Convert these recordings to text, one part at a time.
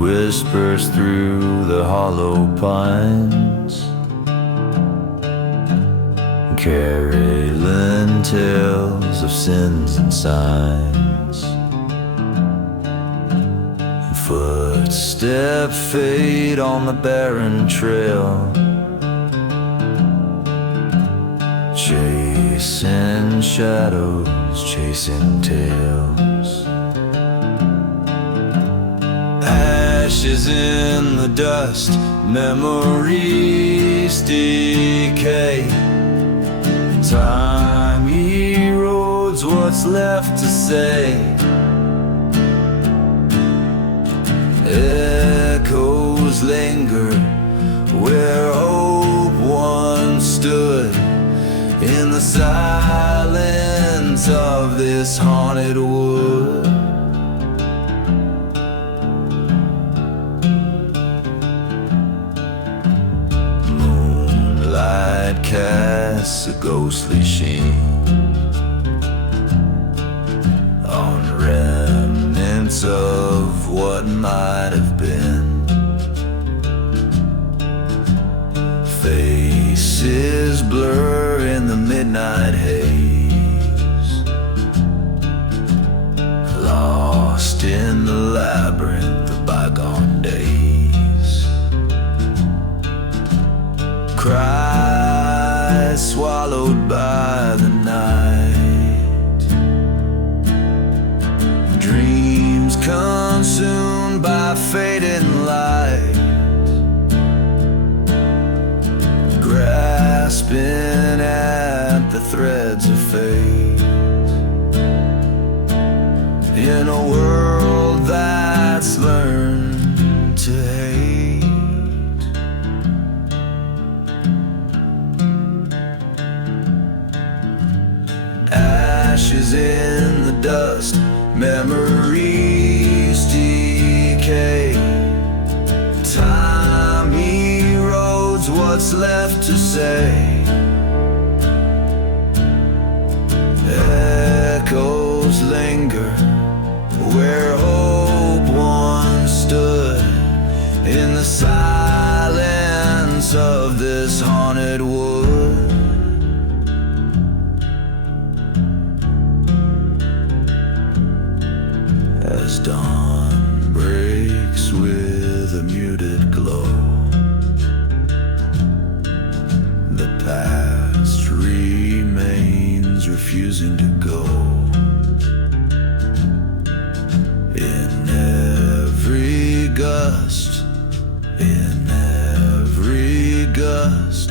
whispers through the hollow pines, carolyn tales of sins and signs. Footsteps fade on the barren trail, chasing shadows, chasing tales. Ashes in the dust, memories decay. Time erodes what's left to say. Echoes linger where hope once stood, in the silence of this haunted wood. Moonlight casts a ghostly sheen on remnants of what might have been. Faces blur in the midnight haze, lost in the labyrinth of bygone days. Cries swallowed by the night, dreams consumed by fading light. Grasping at the threads of fate, in a world that's learned to hate. Ashes in the dust, memories decay. Time erodes what's left to say. Echoes linger where hope once stood, in the silence of this haunted wood. As dawn breaks with a muted glow, the past remains, refusing to go. In every gust, in every gust,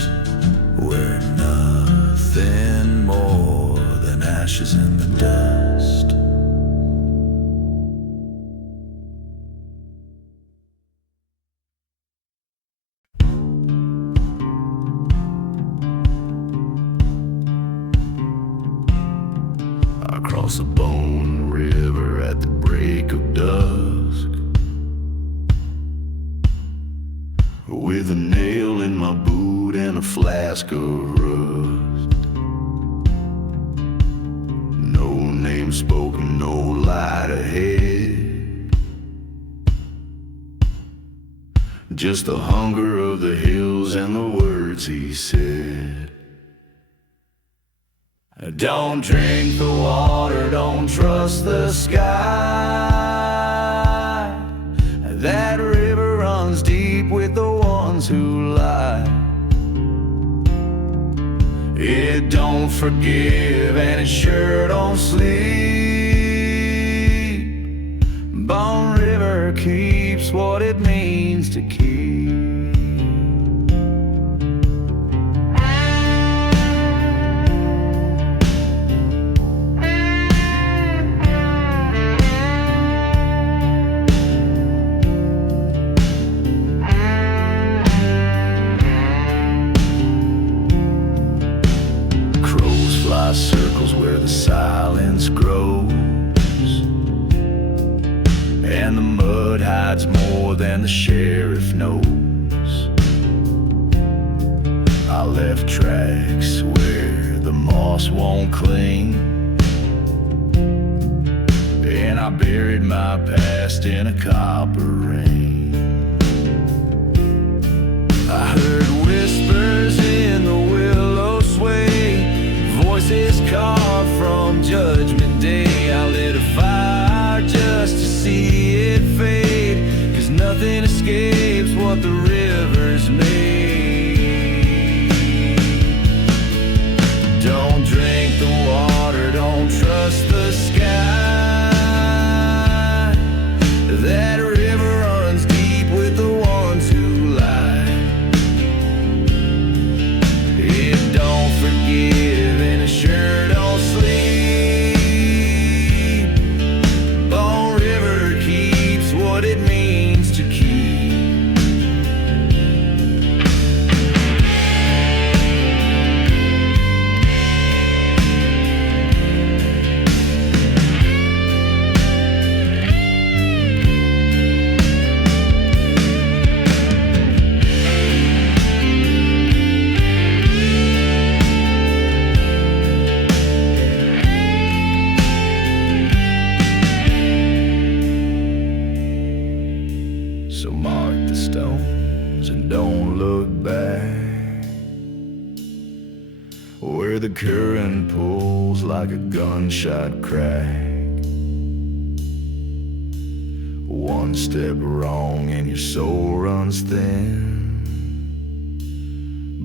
we're nothing more than ashes in the dust. Across a bone river at the break of dusk, with a nail in my boot and a flask of rust. No name spoken, no light ahead, just the hunger of the hills and the words he said. Don't drink the water, don't trust the sky. That river runs deep with the ones who lie. It don't forgive and it sure don't sleep. Bone River keeps what it means to keep. Circles where the silence grows, and the mud hides more than the sheriff knows. I left tracks where the moss won't cling, and I buried my past in a copper ring. I heard whispers in the willow sway, voices carved from Judgment Day. I lit a fire just to see it fade, 'cause nothing escapes what the rivers made. Don't drink the water, don't trust the sky. That river runs deep with the ones who lie. It don't forgive and it sure don't sleep. Bone River keeps what it means to keep. So mark the stones and don't look back, where the current pulls like a gunshot crack. One step wrong and your soul runs thin.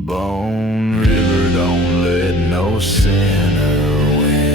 Bone River don't let no sinner win.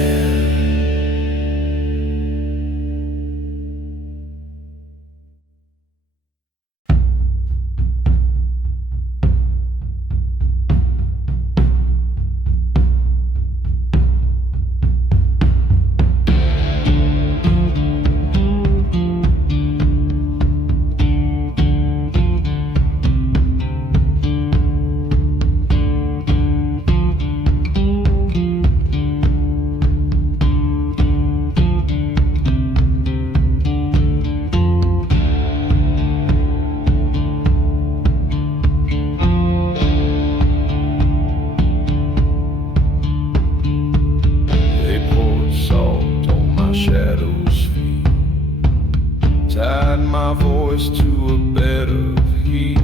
Tied my voice to a bed of heat,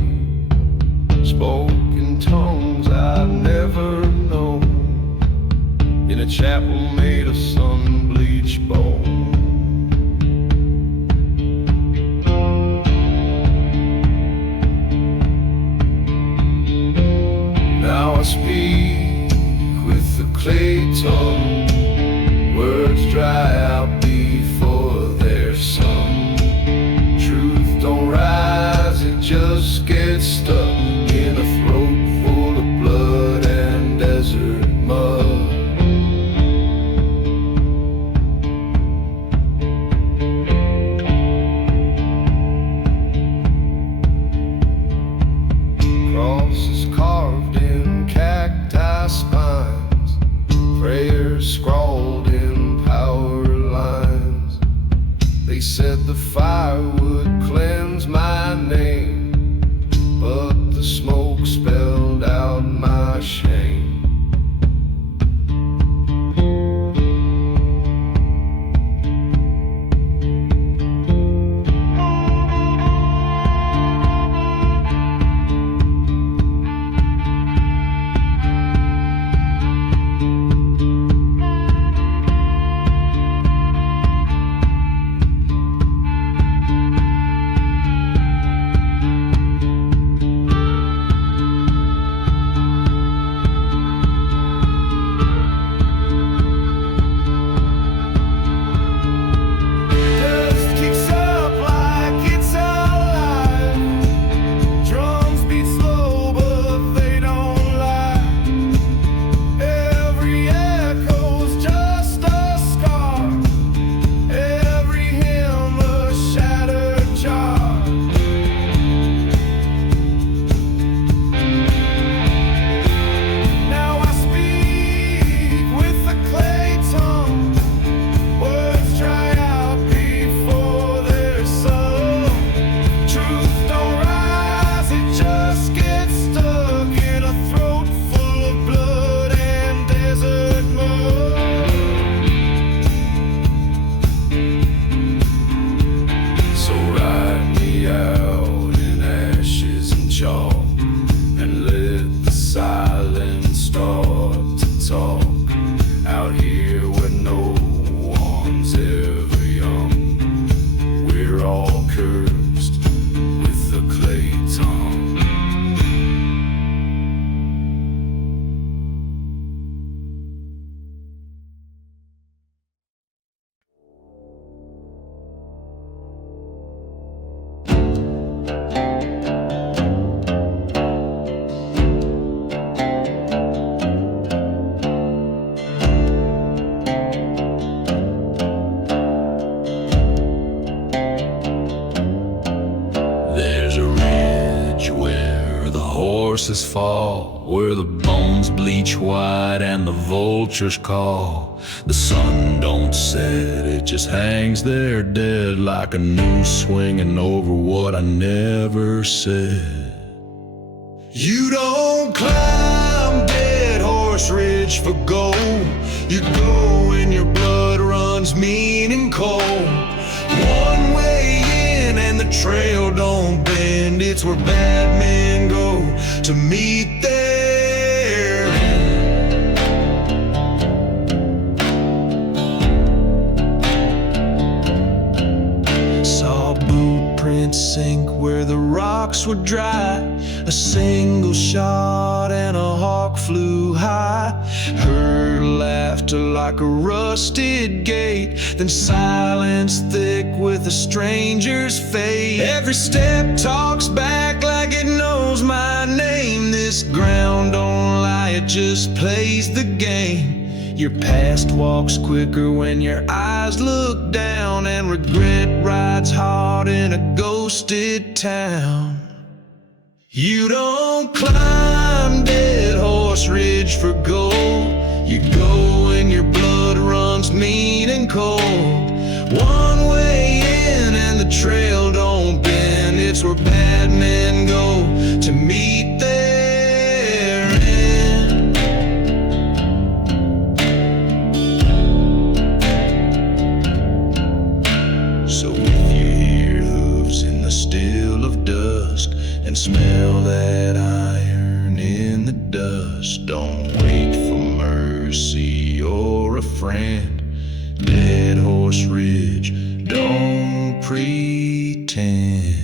spoke in tongues I'd never known, in a chapel made of sun-bleached bone. Now I speak with the clay tongue, words dry out before they're sung. Don't rise, it just gets stuck in a throat full of blood and desert mud. Crosses carved in cacti spines, prayers scrawled in power lines. cursed with the clay tongue. Horses fall, where the bones bleach white and the vultures call. The sun don't set, it just hangs there dead, like a noose swinging over what I never said. You don't climb Dead Horse Ridge for gold. You go when your blood runs mean and cold. One way in and the trail don't bend. It's where bad men go to meet their end. Saw boot prints sink where the rocks were dry. A single shot and a hawk flew high. Heard laughter like a rusted gate, then silence thick with a stranger's fate. Every step talks back like it knows my name. This ground don't lie, it just plays the game. Your past walks quicker when your eyes look down, and regret rides hard in a ghosted town. You don't climb Dead Horse Ridge for gold. You go when your blood runs mean and cold. One way in and the trail don't bend. It's where bad men go to meet their end. So if you hear hooves in the still of dusk and smell that iron in the dust, don't wait for mercy or a friend. Dead Horse Ridge, don't pretend.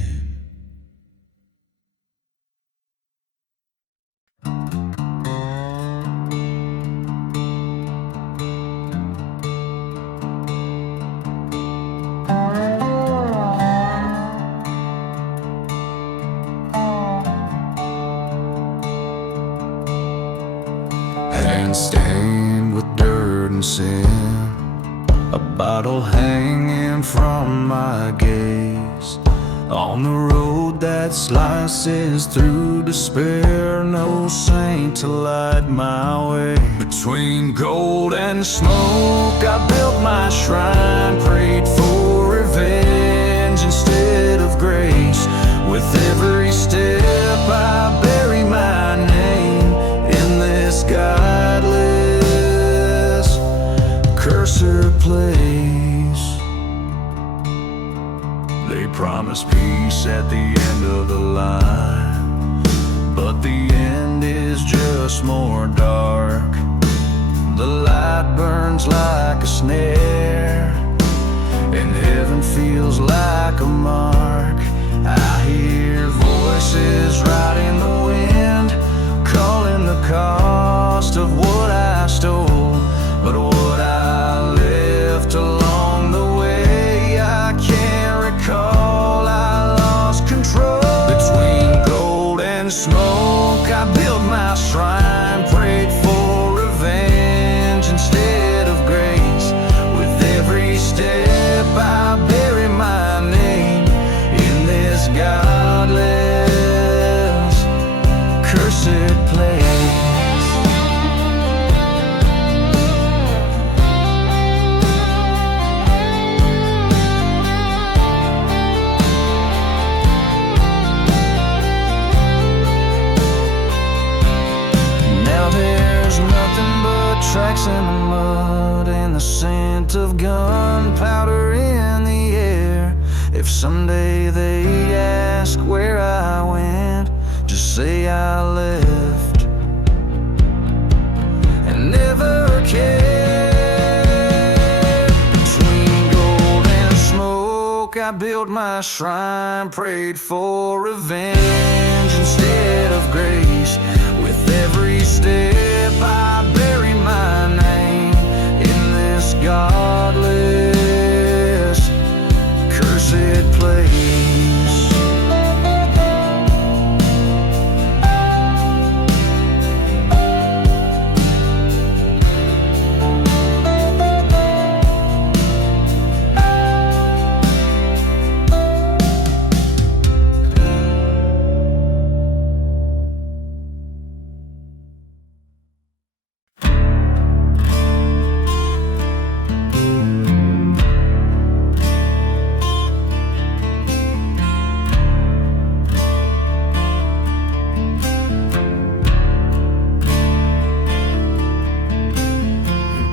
Hands stained with dirt and sin, a bottle hanging from my gaze. On the road that slices through despair, no saint to light my way. Between gold and smoke I built my shrine, prayed for revenge instead of grace. With every step I bury my name in this godless, cursed place. They promise peace at the end of the line, but the end is just more dark. The light burns like a snare, and heaven feels like a mark. I hear voices right in the wind, calling the cost of what I stole. But what I left along the way, I can't recall. I lost control. Between gold and smoke I built my shrine, prayed for revenge instead of grace. With every step I bury my name in this godless, cursed place. Now there's nothing but tracks in the mud and the scent of gunpowder in the air. If someday they ask where I went, just say I left and never cared. Between gold and smoke I built my shrine, prayed for revenge instead of grace. With every step I bury my name in this godless, cursed place.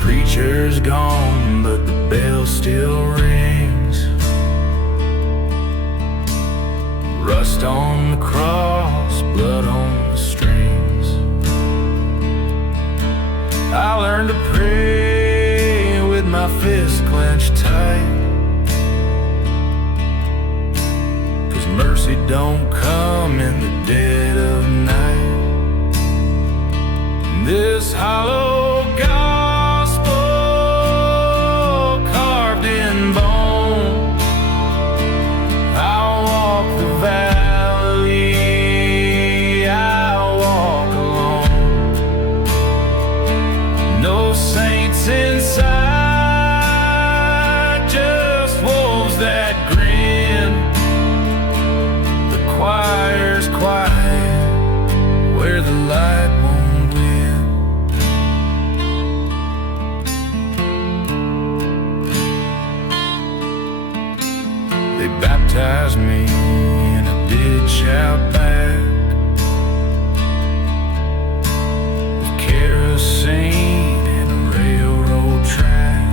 Preacher's gone, but the bell still rings. Rust on the cross, blood on the strings. I learned to pray with my fist clenched tight, 'cause mercy don't come in the dead of night. This hollow gospel carved in bone, I'll walk the valley, I'll walk alone. No saints inside, just wolves that grin. The choir's quiet where the light won't win. They baptized me and I did shout back, with kerosene and a railroad track.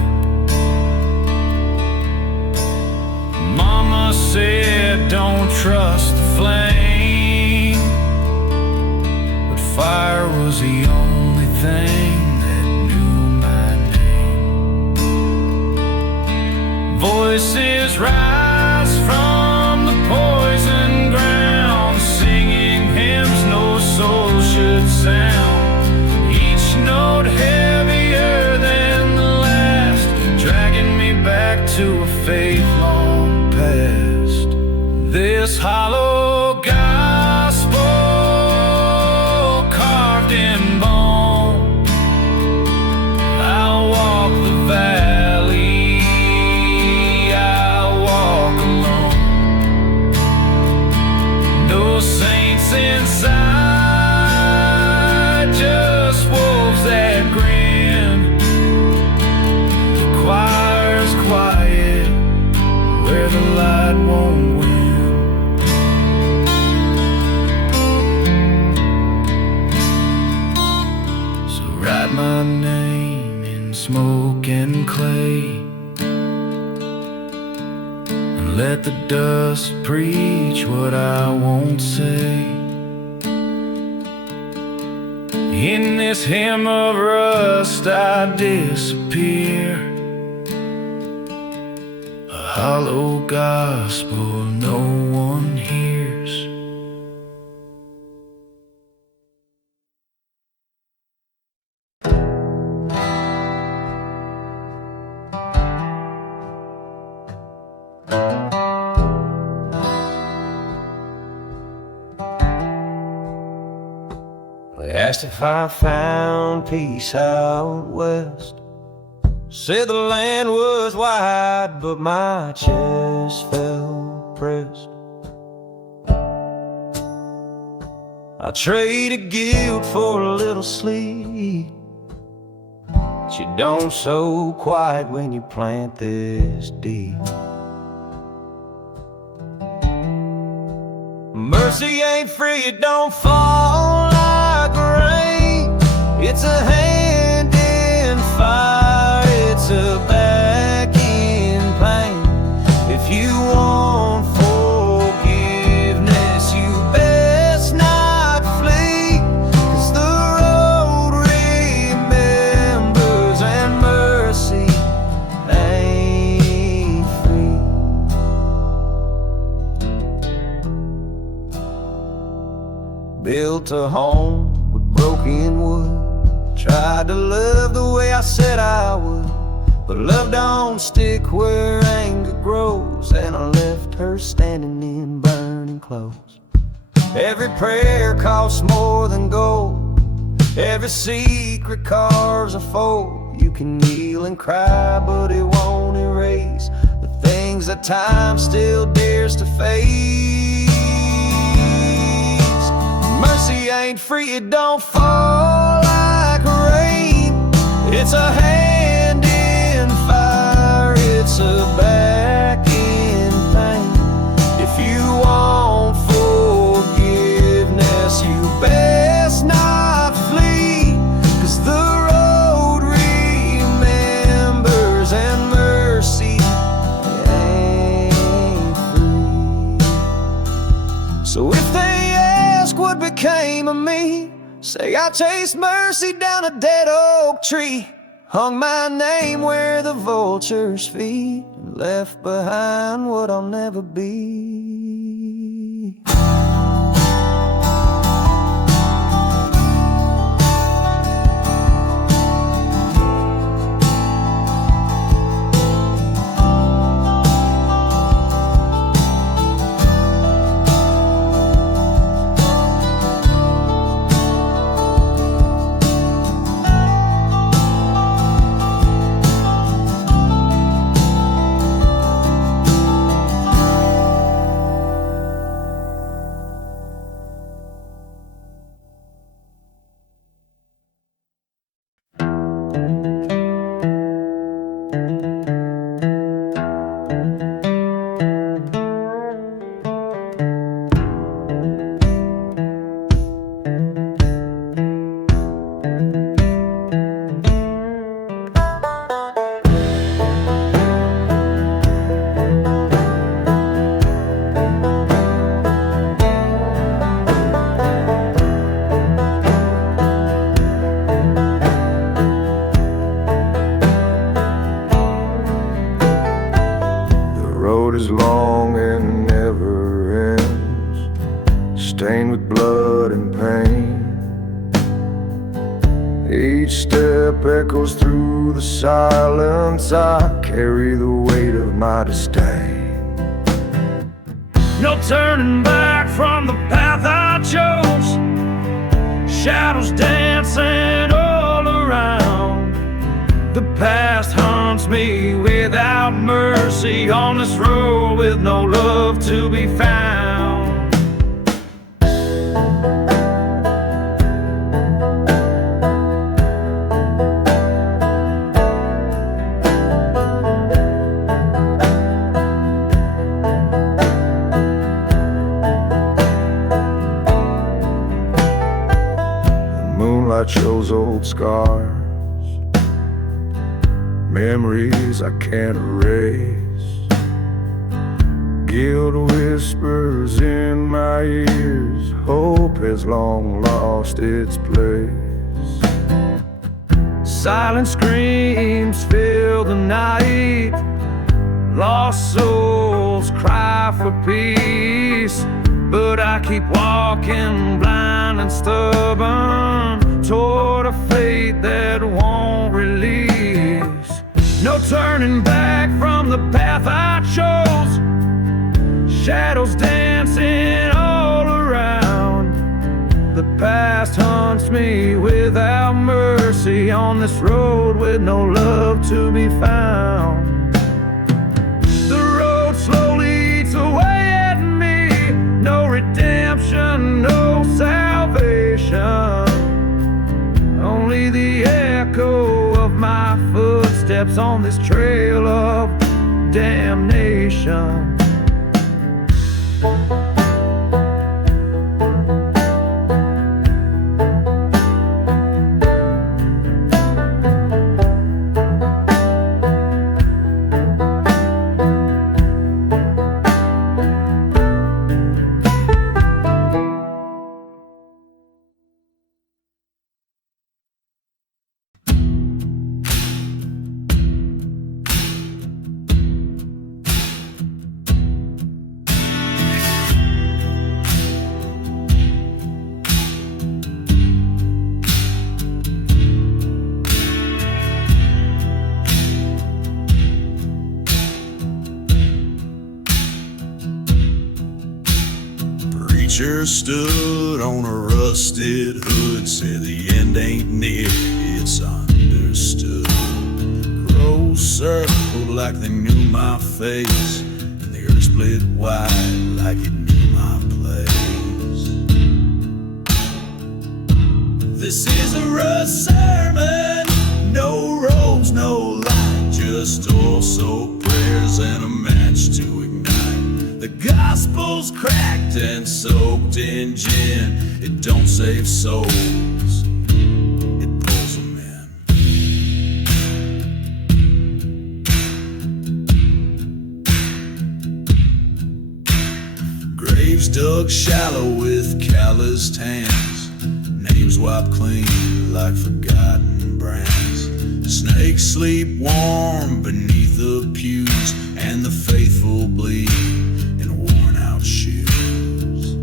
Mama said don't trust the flame, but fire was the only thing that knew my name. Voices rise from the poison ground, singing hymns no soul should sound. Each note heavier than the last, dragging me back to a faith long past. This hollow gospel carved in bone, I'll walk the valley, I'll walk alone. No saints inside, just wolves that grin. The choir's quiet where the light won't win. So write my name in smoke and clay, and let the dust preach what I won't say. In this hymn of rust I disappear, a hollow gospel no one hears. They asked if I found peace out west. Said the land was wide, but my chest felt pressed. I traded guilt for a little sleep, but you don't sow quiet when you plant this deep. Mercy ain't free, it don't fall like rain. It's a hand in fire, it's a back in pain. If you want forgiveness, you best not flee, 'cause the road remembers and mercy ain't free. built a home with broken wood. Tried to love the way I said I would, but love don't stick where anger grows. And I left her standing in burning clothes. Every prayer costs more than gold. Every secret carves a fold. You can kneel and cry, but it won't erase the things that time still dares to face. Mercy ain't free, it don't fall like rain. It's a hand in fire, it's a back in pain. If you want forgiveness, you best not flee, 'cause the road remembers and mercy ain't free. So if they ask what became of me, say I chased mercy down a dead oak tree, hung my name where the vultures feed, and left behind what I'll never be. Is long and never ends, stained with blood and pain. Each step echoes through the silence. I carry the weight of my disdain. No turning back from the path I chose. Shadows dancing all around. The past haunts me without mercy, on this road with no love to be found. The moonlight shows old scars, memories I can't erase. Guilt whispers in my ears, hope has long lost its place. Silent screams fill the night, lost souls cry for peace. But I keep walking blind and stubborn toward a fate that won't release. No turning back from the path I chose. Shadows dancing all around. The past haunts me without mercy, on this road with no love to be found. The road slowly eats away at me. No redemption, no salvation. Only the echo of my footsteps on this trail of damnation. preacher stood on a rusted hood, said the end ain't near, it's understood. Crows circled like they knew my face, and the earth split wide like it knew my place. This is a rough sermon, no robes, no light, just oil-soaked prayers and a match to ignite. The gospel's cracked and soaked in gin, it don't save souls, it pulls them in. Graves dug shallow with calloused hands, names wiped clean like forgotten brands. Snakes sleep warm beneath the pews, and the faithful bleed in worn-out shoes.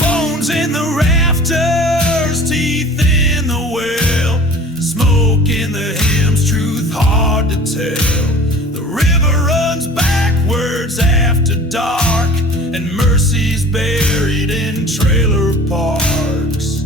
Bones in the rafters, teeth in the well, smoke in the hymns, truth hard to tell. The river runs backwards after dark, and mercy's buried in trailer parks.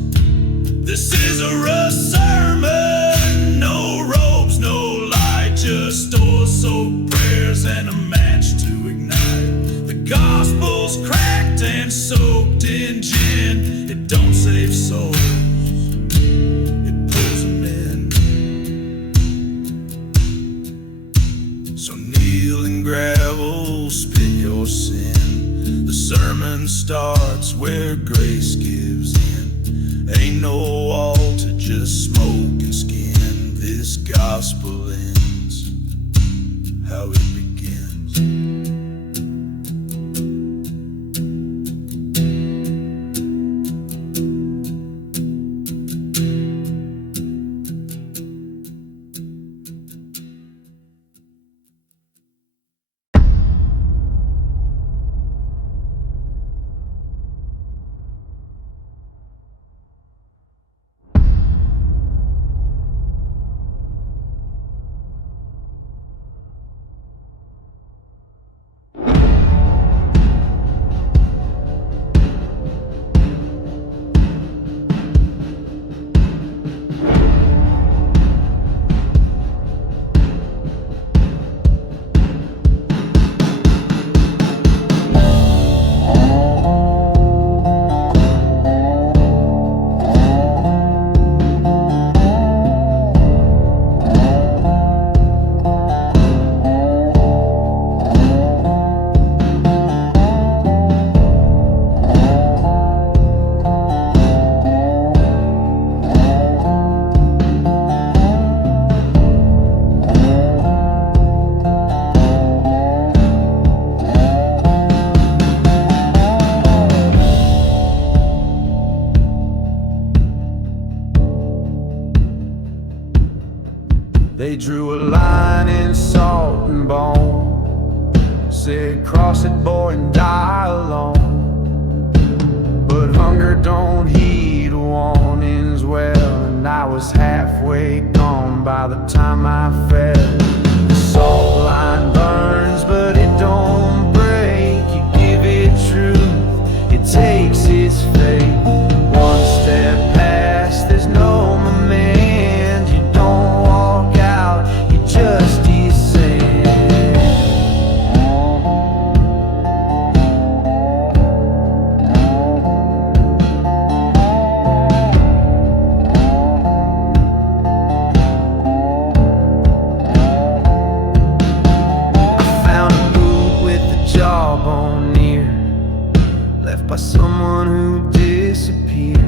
This is a rough sermon, no robes, no light, just oil-soaked prayers and a match to ignite. The gospel's cracked and soaked in gin, it don't save souls, it pulls them in. So kneel in gravel, spit your sin. The sermon starts where grace gives in. Ain't no altar, just smoke and skin. This gospel ends how it begins. They drew a line in salt and bone, said cross it boy and die alone. But hunger don't heed warnings well, and I was halfway gone by the time I fell. The salt line burns but it don't break, you give it truth, it takes its fate. One step past, there's no moment, you don't walk out, you just descend. I found a boot with a jawbone near, left by someone who disappeared.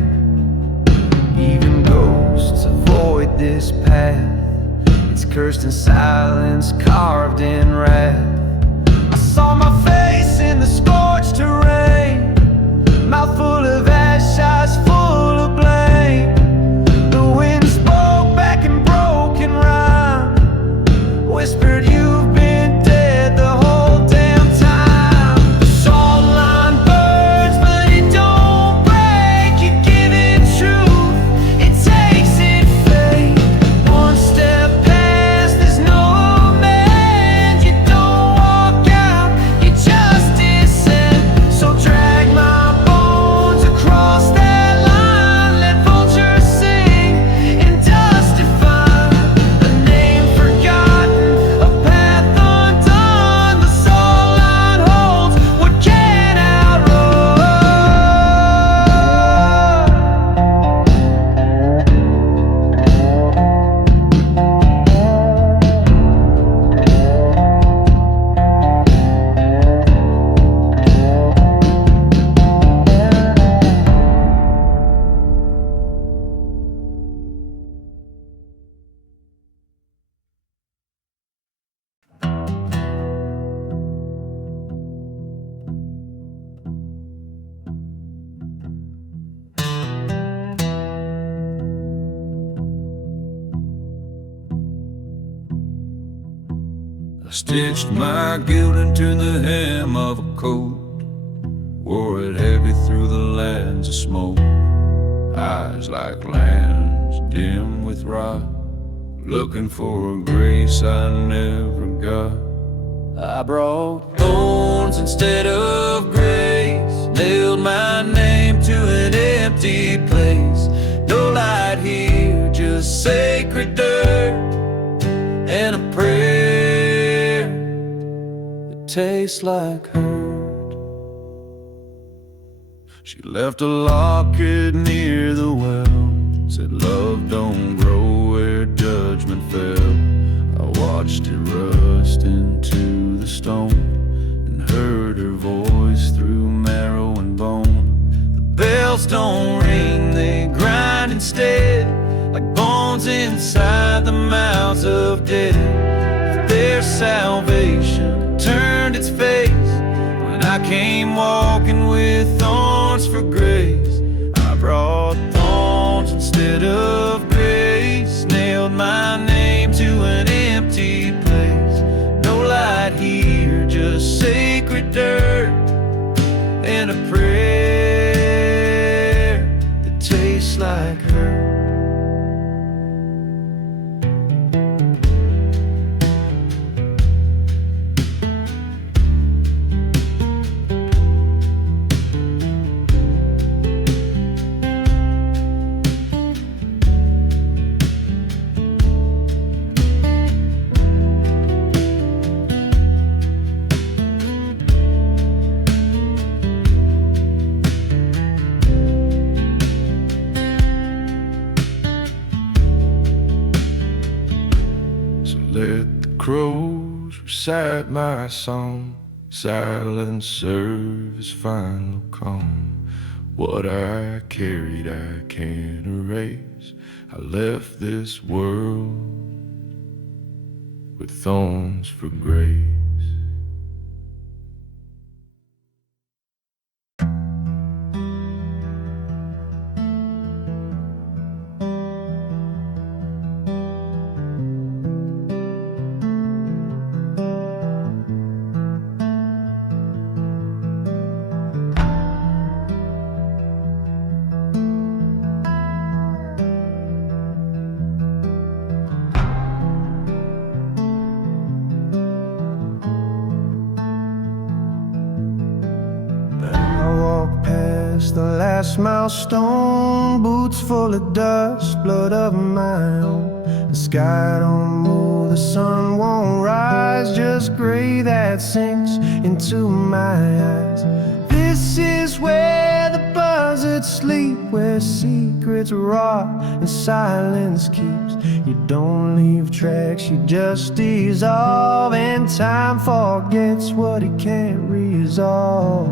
Even ghosts avoid this path, it's cursed in silence, carved in wrath. I saw my face in the scorched terrain, mouth full of ash, eyes full of blame. The wind spoke back in broken rhyme, whispered you've been dead the whole damn time. The salt line burns but it don't break, you give it truth, it takes it fate. One step past, there's no man, you don't Stitched my guilt into the hem of a coat, wore it heavy through the lands of smoke. Eyes like lands dim with rot, looking for a grace I never got. I brought thorns instead of grace, nailed my name to an empty place. No light here, just sacred dirt and a prayer that tastes like hurt. She left a locket near the well, said love don't grow where judgment fell. I watched it rust into the stone and heard her voice through marrow and bone. The bells don't ring, they grind instead, like bones inside the mouths of dead. Their salvation turned its face when I came walking with thorns for grace. I brought thorns instead of grace, nailed my name to an empty place. No light here, just sacred dirt and a prayer that tastes like her. Let the crows recite my song, silence serve as final calm. What I carried I can't erase, I left this world with thorns for grace. The last milestone, boots full of dust, blood of my own. The sky don't move, the sun won't rise, just gray that sinks into my eyes. This is where the buzzards sleep, where secrets rot and silence keeps. You don't leave tracks, you just dissolve, and time forgets what it can't resolve.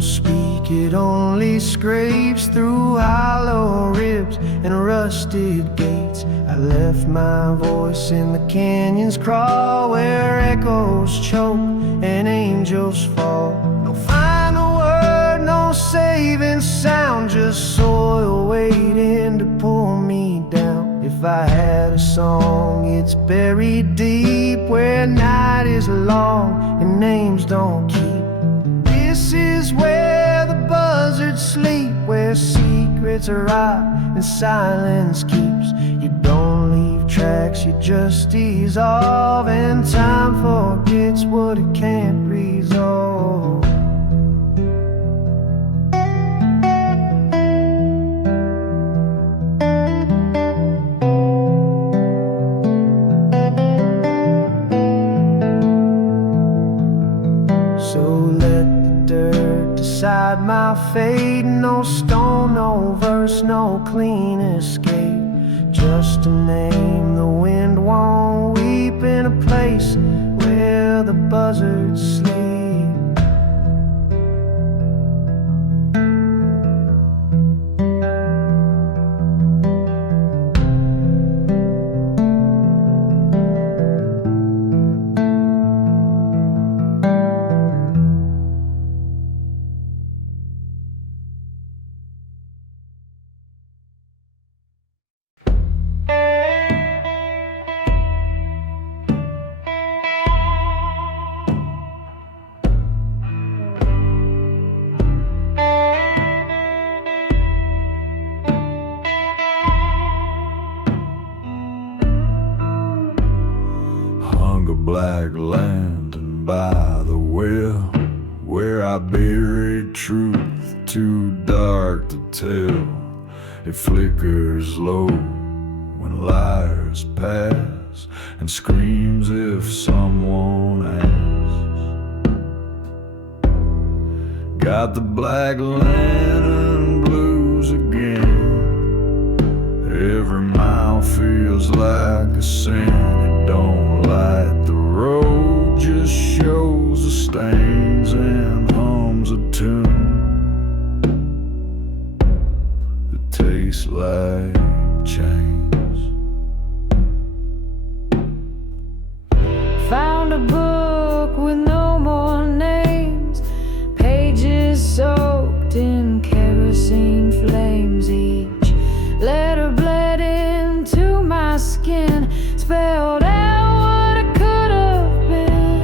Speak, it only scrapes through hollow ribs and rusted gates. I left my voice in the canyon's crawl, where echoes choke and angels fall. No final word, no saving sound, just soil waiting to pull me down. If I had a song, it's buried deep, where night is long and names don't keep. This is where the buzzards sleep, where secrets rot and silence keeps. You don't leave tracks, you just dissolve, and time forgets what it can't resolve. So let decide my fate, no stone, no verse, no clean escape. Just a name the wind won't weep, in a place where the buzzards sleep. black land and by the well, where I buried truth too dark to tell. It flickers low when liars pass and screams if someone asks. Got the black lantern blues again. Every mile feels like a sin. It don't light the road, just shows the stains and hums a tune that tastes like chains. Found a book with no more names, pages soaked in kerosene flames. Each letter bled into my skin, spelled out what it could have been.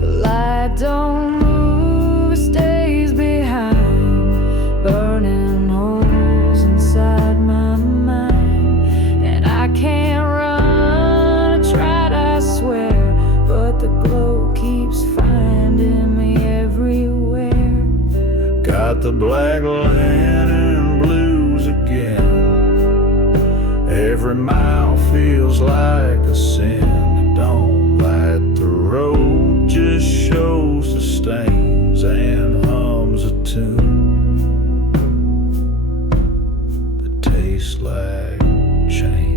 The light don't move, it stays behind, burning holes inside my mind. And I can't run, I tried, I swear, but the glow keeps finding me everywhere. Got the black lantern blues again. Every mile feels like a sin. It don't light the road, just shows the stains and hums a tune that tastes like change.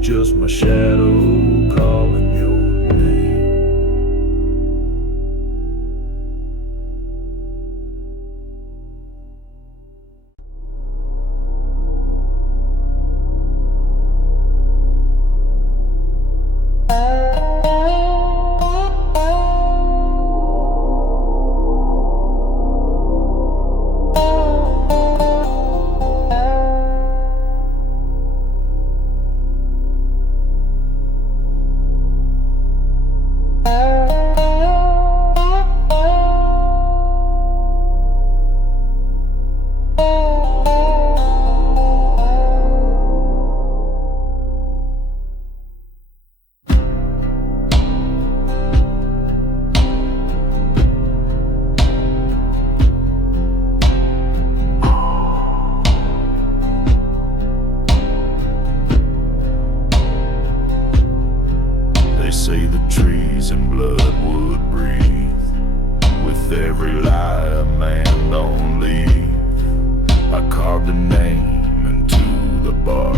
Just my shadow calling your name. They say the trees and blood would breathe. With every lie a man don't leave. I carved a name into the bark.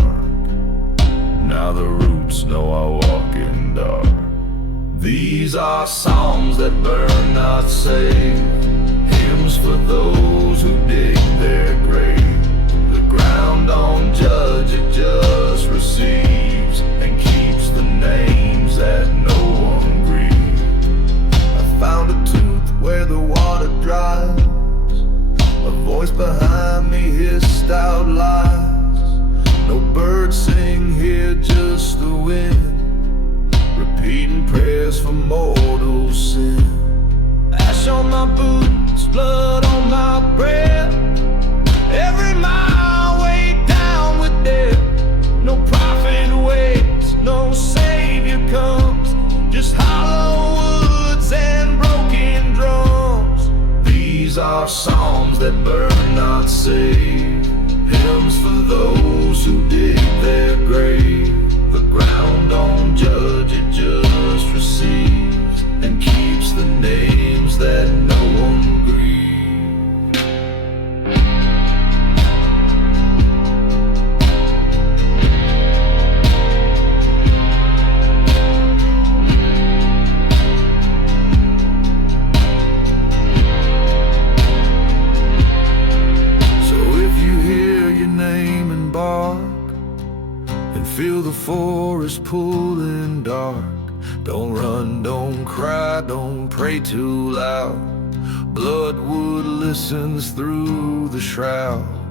Now the roots know I walk in dark. These are songs that burn, not save. Hymns for those who dig their grave. The ground don't judge, it just receives and keeps the names that no one grieves. I found a tooth where the water dries. A voice behind me hissed out lies. No birds sing here, just the wind, repeating prayers for mortal sin. Ash on my boots, blood on my breath. Every mile weighed down with death. No prophet waits, no savior comes, just hollow woods and broken drums. These are songs that burn, not save. Hymns for those who dig their grave. The ground don't judge, it just receives and keeps the names that no one grieves. So if you hear your name in forest pulling dark. Don't run, don't cry, don't pray too loud. Bloodwood listens through the shroud.